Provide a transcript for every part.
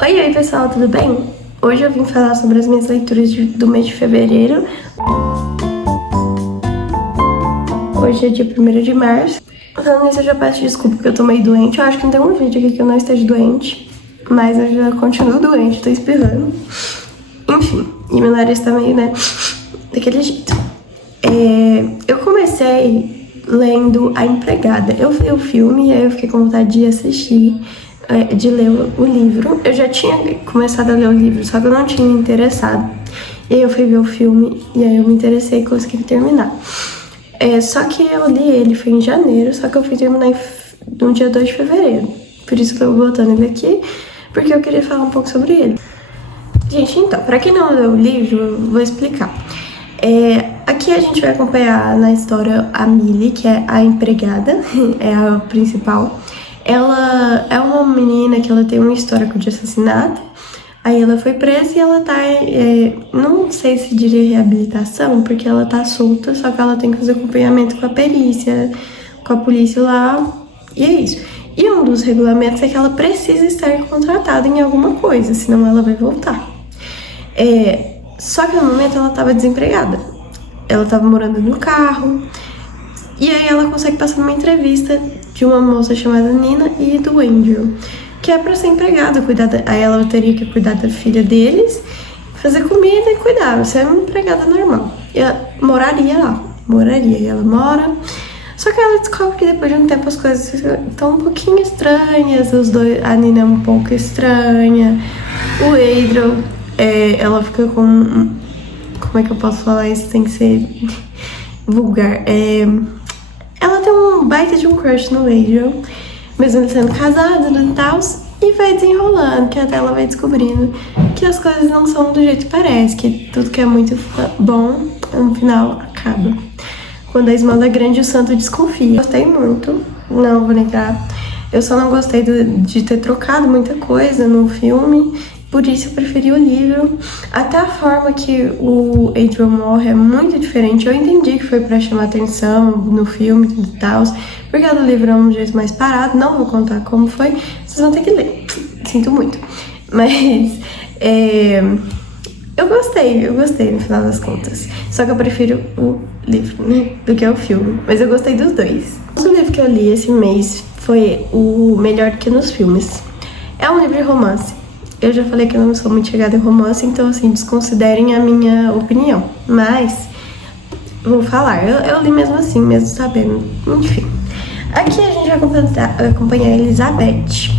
Oi, pessoal, tudo bem? Hoje eu vim falar sobre as minhas leituras do mês de fevereiro. Hoje é dia 1º de março. Falando nisso, eu já peço desculpa porque eu tô meio doente. Eu acho que não tem um vídeo aqui que eu não esteja doente, mas eu já continuo doente, tô espirrando. Enfim, e meu nariz tá meio, né, daquele jeito. Eu comecei lendo A Empregada. Eu vi o filme e aí eu fiquei com vontade de assistir, de ler o livro. Eu já tinha começado a ler o livro, só que eu não tinha me interessado. E aí eu fui ver o filme e aí eu me interessei e consegui terminar. Só que eu li ele, foi em janeiro, só que eu fui terminar no dia 2 de fevereiro. Por isso que eu tô botando ele aqui, porque eu queria falar um pouco sobre ele. Gente, então, pra quem não leu o livro, eu vou explicar. Aqui a gente vai acompanhar na história a Millie, que é a empregada, é a principal. Ela é uma menina que ela tem um histórico de assassinato. Aí ela foi presa e ela tá, não sei se diria reabilitação, porque ela tá solta, só que ela tem que fazer acompanhamento com a perícia, com a polícia lá, e é isso. E um dos regulamentos é que ela precisa estar contratada em alguma coisa, senão ela vai voltar. Só que no momento ela tava desempregada. Ela tava morando no carro, e aí ela consegue passar numa entrevista de uma moça chamada Nina e do Andrew, que é pra ser empregada, aí ela teria que cuidar da filha deles, fazer comida e cuidar, você é uma empregada normal. E ela moraria lá, e ela mora. Só que ela descobre que depois de um tempo as coisas estão um pouquinho estranhas, a Nina é um pouco estranha, o Andrew, ela fica com... Como é que eu posso falar isso sem ser vulgar? Ela tem um baita de um crush no Andrew, mesmo ele sendo casado e tal, e vai desenrolando, que até ela vai descobrindo que as coisas não são do jeito que parece, que tudo que é muito bom, no final, acaba. Quando a esmola é grande, o santo desconfia. Gostei muito, não vou negar. Eu só não gostei de ter trocado muita coisa no filme, por isso eu preferi o livro. Até a forma que o Adrian morre é muito diferente. Eu entendi que foi pra chamar atenção no filme e tal, porque o do livro é um jeito mais parado. Não vou contar como foi, vocês vão ter que ler. Sinto muito. Mas eu gostei no final das contas. Só que eu prefiro o livro, né, do que o filme. Mas eu gostei dos dois. O livro que eu li esse mês foi o Melhor do que nos Filmes. É um livro de romance. Eu já falei que eu não sou muito chegada em romance, então assim, desconsiderem a minha opinião. Mas, vou falar, eu li mesmo assim, mesmo sabendo. Enfim. Aqui a gente vai acompanhar a Elizabeth.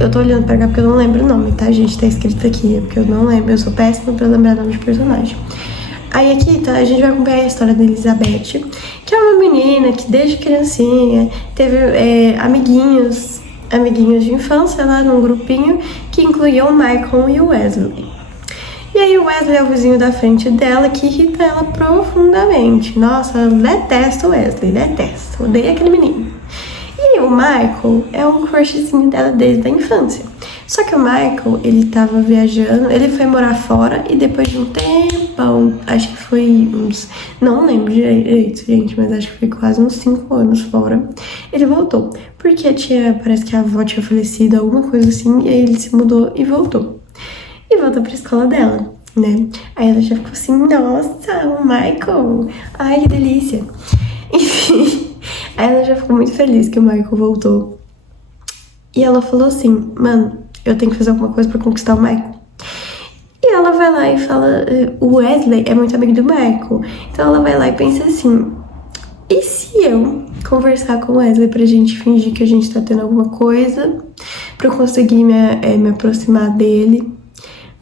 Eu tô olhando pra cá porque eu não lembro o nome, tá, gente? Tá escrito aqui, é porque eu não lembro, eu sou péssima pra lembrar o nome de personagem. Aí aqui, tá, a gente vai acompanhar a história da Elizabeth, que é uma menina que desde criancinha teve amiguinhos de infância lá num grupinho que incluía o Michael e o Wesley. E aí o Wesley é o vizinho da frente dela que irrita ela profundamente. Nossa, eu detesto o Wesley, detesto, odeio aquele menino. E o Michael é um crushzinho dela desde a infância. Só que o Michael, ele tava viajando, ele foi morar fora e depois de um tempão, acho que foi uns... Não lembro direito, gente, mas acho que foi quase uns 5 anos fora. Ele voltou, porque parece que a avó tinha falecido, alguma coisa assim, e aí ele se mudou e voltou. E voltou pra escola dela, né? Aí ela já ficou assim, nossa, o Michael, ai que delícia. Enfim, aí ela já ficou muito feliz que o Michael voltou. E ela falou assim, mano, eu tenho que fazer alguma coisa pra conquistar o Michael. E ela vai lá e fala, o Wesley é muito amigo do Michael. Então ela vai lá e pensa assim, e se eu conversar com o Wesley pra gente fingir que a gente tá tendo alguma coisa, pra eu conseguir me aproximar dele,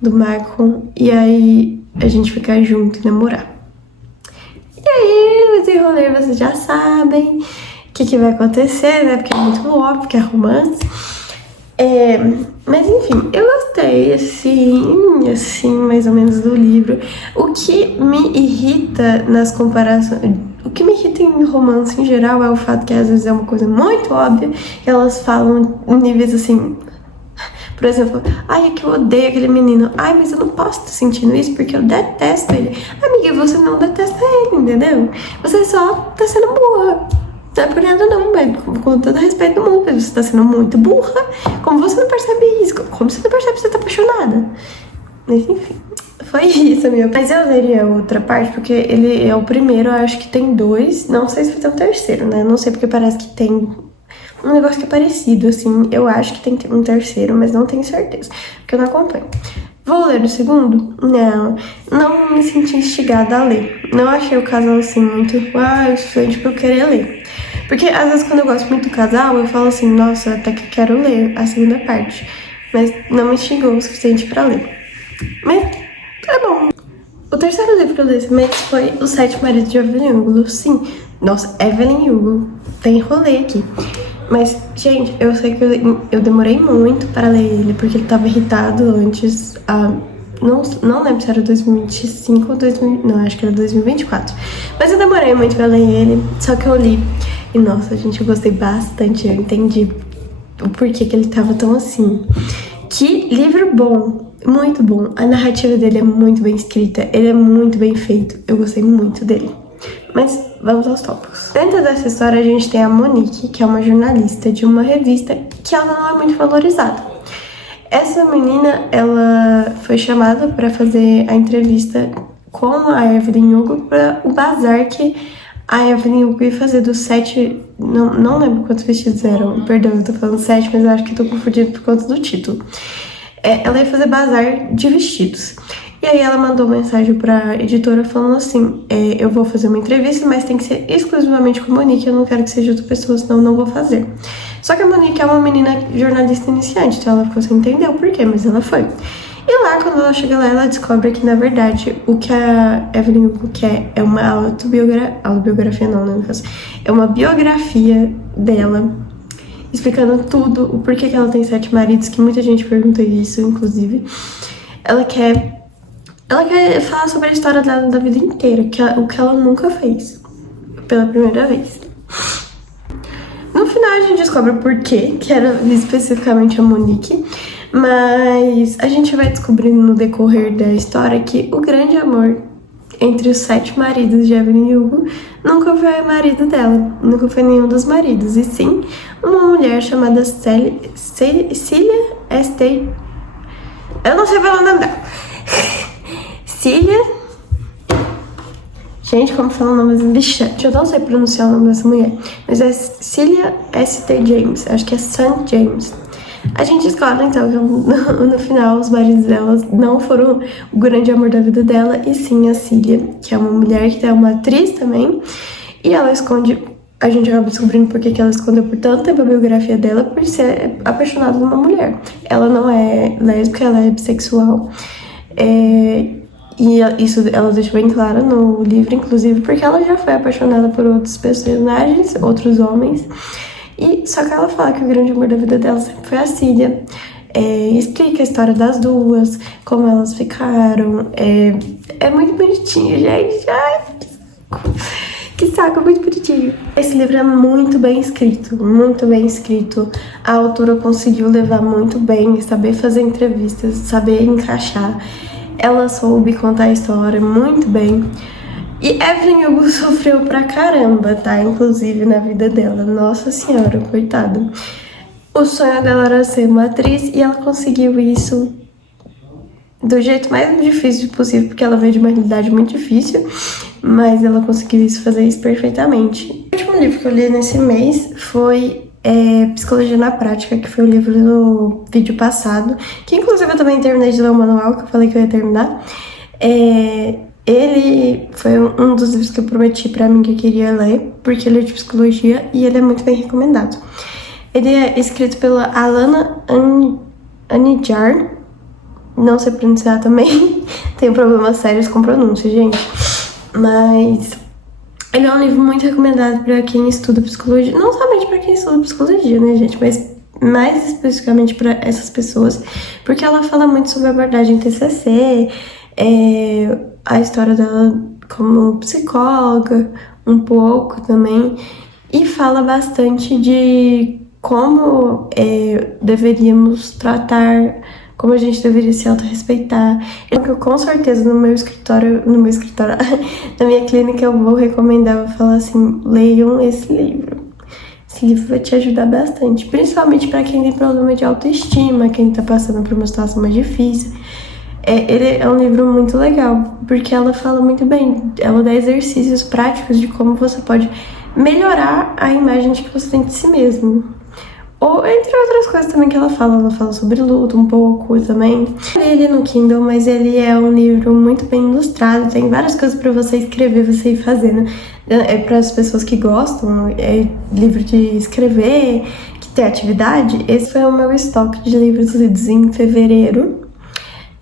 do Michael, e aí a gente ficar junto e namorar. E aí, os enrolar vocês já sabem o que vai acontecer, né? Porque é muito óbvio que é romance. Mas enfim, eu gostei, assim, mais ou menos do livro. O que me irrita nas comparações... O que me irrita em romance em geral é o fato que às vezes é uma coisa muito óbvia, que elas falam em níveis assim... Por exemplo, ai, é que eu odeio aquele menino. Ai, mas eu não posso estar sentindo isso porque eu detesto ele. Amiga, você não detesta ele, entendeu? Você só tá sendo burra. Não é por nada não, baby. Com todo respeito do mundo, baby. Você tá sendo muito burra. Como você não percebe isso? Como você não percebe que você tá apaixonada? Mas enfim, foi isso, meu. Mas eu leria outra parte, porque ele é o primeiro, eu acho que tem 2. Não sei se vai ter um terceiro, né? Não sei, porque parece que tem um negócio que é parecido, assim. Eu acho que tem um terceiro, mas não tenho certeza, porque eu não acompanho. Vou ler o segundo? Não me senti instigada a ler. Não achei o casal, assim, muito, o suficiente pra eu querer ler. Porque, às vezes, quando eu gosto muito do casal, eu falo assim, nossa, até que quero ler a segunda parte. Mas não me instigou o suficiente pra ler. Mas, é bom. O terceiro livro que eu li esse mês foi Os Sete Maridos de Evelyn Hugo. Sim, nossa, Evelyn Hugo. Tem rolê aqui. Mas, gente, eu sei que eu demorei muito para ler ele, porque ele tava irritado antes. Não lembro se era 2025 ou 2000. Não, acho que era 2024. Mas eu demorei muito pra ler ele, só que eu li. E, nossa, gente, eu gostei bastante. Eu entendi o porquê que ele tava tão assim. Que livro bom, muito bom. A narrativa dele é muito bem escrita, ele é muito bem feito. Eu gostei muito dele. Mas vamos aos tópicos. Dentro dessa história a gente tem a Monique, que é uma jornalista de uma revista que ela não é muito valorizada. Essa menina, ela foi chamada para fazer a entrevista com a Evelyn Hugo para o bazar que a Evelyn Hugo ia fazer dos 7... Não lembro quantos vestidos eram. Perdão, eu tô falando 7, mas eu acho que tô confundindo por conta do título. Ela ia fazer bazar de vestidos. E aí ela mandou mensagem pra editora falando assim, eu vou fazer uma entrevista, mas tem que ser exclusivamente com a Monique, eu não quero que seja outra pessoa, senão eu não vou fazer. Só que a Monique é uma menina jornalista iniciante, então ela ficou sem entender o porquê, mas ela foi. E lá, quando ela chega lá, ela descobre que, na verdade, o que a Evelyn Hugo quer é uma autobiografia não, né, no caso, é uma biografia dela, explicando tudo, o porquê que ela tem 7 maridos, que muita gente pergunta isso, inclusive. Ela quer falar sobre a história dela da vida inteira, o que ela nunca fez, pela primeira vez. No final a gente descobre o porquê, que era especificamente a Monique, mas a gente vai descobrindo no decorrer da história que o grande amor entre os 7 maridos de Evelyn Hugo nunca foi o marido dela, nunca foi nenhum dos maridos, e sim uma mulher chamada Cília Estey. Eu não sei falar o nome dela. Cília. Gente, como fala o nome dessa bicha? Eu não sei pronunciar o nome dessa mulher, mas é Cília St. James, acho que é St. James. A gente descobre então que no final os maridos dela não foram o grande amor da vida dela, e sim a Cília, que é uma mulher que é uma atriz também, e ela esconde. A gente acaba descobrindo porque que ela escondeu por tanto tempo a biografia dela, por ser apaixonada por uma mulher. Ela não é lésbica, ela é bissexual. E isso ela deixa bem claro no livro, inclusive, porque ela já foi apaixonada por outros personagens, outros homens. E só que ela fala que o grande amor da vida dela sempre foi a Cília. Explica a história das duas, como elas ficaram. É muito bonitinho, gente. Ai, que saco, muito bonitinho. Esse livro é muito bem escrito, muito bem escrito. A autora conseguiu levar muito bem, saber fazer entrevistas, saber encaixar. Ela soube contar a história muito bem. E Evelyn Hugo sofreu pra caramba, tá? Inclusive na vida dela. Nossa senhora, coitada. O sonho dela era ser uma atriz e ela conseguiu isso do jeito mais difícil possível, porque ela veio de uma realidade muito difícil, mas ela conseguiu fazer isso perfeitamente. O último livro que eu li nesse mês foi Psicologia na Prática, que foi o livro no vídeo passado, que inclusive eu também terminei de ler o manual, que eu falei que eu ia terminar. Ele foi um dos livros que eu prometi pra mim que eu queria ler, porque ele é de psicologia e ele é muito bem recomendado. Ele é escrito pela Alana Anijar, não sei pronunciar também, tenho problemas sérios com pronúncia, gente. Mas ele é um livro muito recomendado pra quem estuda psicologia, não somente pra quem estuda psicologia, né, gente, mas mais especificamente pra essas pessoas, porque ela fala muito sobre a abordagem TCC, a história dela como psicóloga, um pouco também, e fala bastante de como deveríamos tratar, como a gente deveria se autorrespeitar. Eu com certeza no meu escritório, na minha clínica eu vou recomendar, vou falar assim, leiam esse livro. esse livro vai te ajudar bastante, principalmente para quem tem problema de autoestima, quem tá passando por uma situação mais difícil. Ele é um livro muito legal, porque ela fala muito bem, ela dá exercícios práticos de como você pode melhorar a imagem que você tem de si mesmo. Ou entre outras coisas também que ela fala sobre luto um pouco também. Eu li ele no Kindle, mas ele é um livro muito bem ilustrado, tem várias coisas para você escrever, você ir fazendo. É para as pessoas que gostam, é livro de escrever, que tem atividade. Esse foi o meu estoque de livros lidos em fevereiro.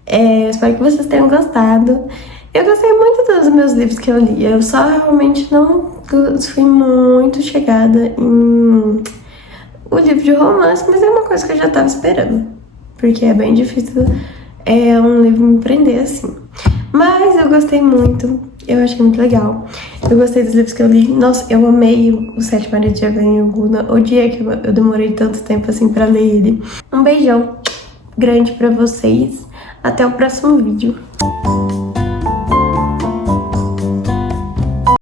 Eu espero que vocês tenham gostado. Eu gostei muito dos meus livros que eu li, eu só realmente não fui muito chegada em o livro de romance, mas é uma coisa que eu já tava esperando, porque é bem difícil um livro me prender assim. Mas eu gostei muito, eu achei muito legal. Eu gostei dos livros que eu li. Nossa, eu amei o Sete Maridos de Evelyn Hugo. Odiei que eu demorei tanto tempo assim pra ler ele. Um beijão grande pra vocês. Até o próximo vídeo.